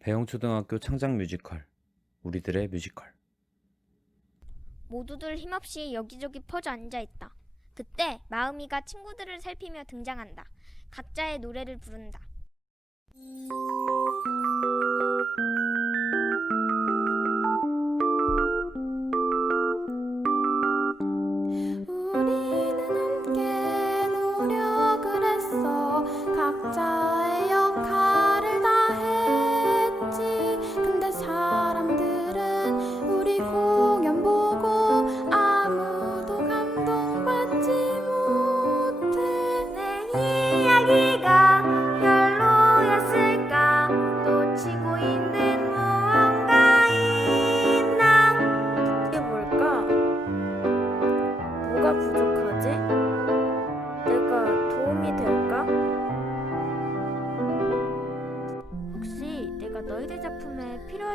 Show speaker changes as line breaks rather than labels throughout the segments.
배영초등학교 창작 뮤지컬 우리들의 뮤지컬
모두들 힘없이 여기저기 퍼져 앉아 있다. 그때 마음이가 친구들을 살피며 등장한다. 각자의 노래를 부른다.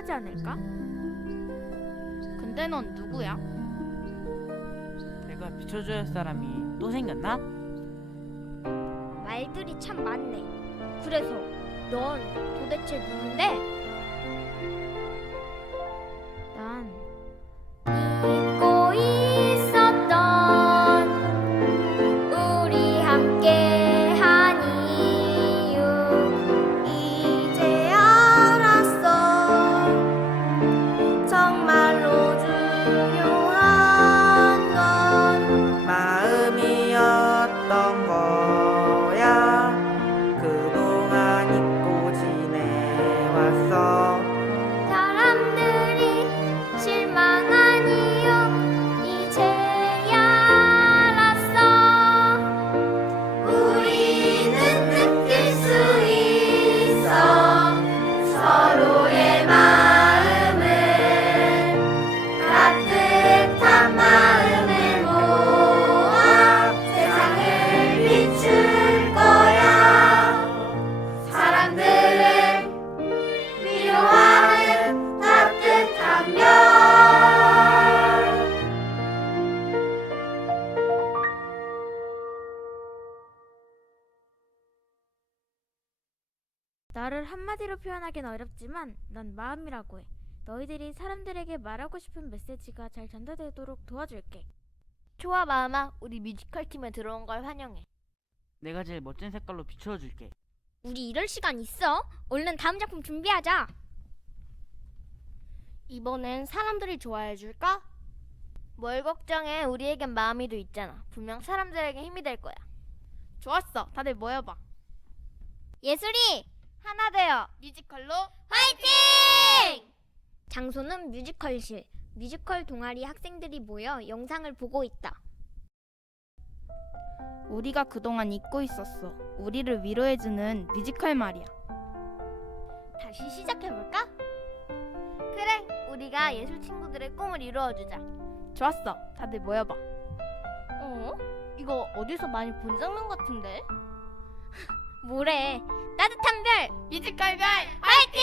하지 않을까?
근데 넌 누구야?
내가 비춰줘야 할 사람이 또 생겼나?
말들이 참 많네. 그래서 넌 도대체 누군데?
한마디로 표현하긴 어렵지만 난 마음이라고 해. 너희들이 사람들에게 말하고 싶은 메시지가 잘 전달되도록 도와줄게.
좋아 마음아 우리 뮤지컬 팀에 들어온 걸 환영해
내가 제일 멋진 색깔로 비춰줄게
우리 이럴 시간 있어? 얼른 다음 작품 준비하자.
이번엔 사람들이 좋아해 줄까? 뭘 걱정해 우리에겐 마음이도 있잖아 분명 사람들에게 힘이 될 거야
좋았어. 다들 모여봐.
예술이
하나 되어
뮤지컬로
화이팅!
장소는 뮤지컬실. 뮤지컬 동아리 학생들이 모여 영상을 보고 있다.
우리가 그동안 잊고 있었어. 우리를 위로해주는 뮤지컬 말이야.
다시 시작해볼까? 그래 우리가 예술 친구들의 꿈을 이루어주자
좋았어. 다들 모여봐.
어? 이거 어디서 많이 본 장면 같은데?
모래? 따뜻한 별
뮤지컬 별
파이팅!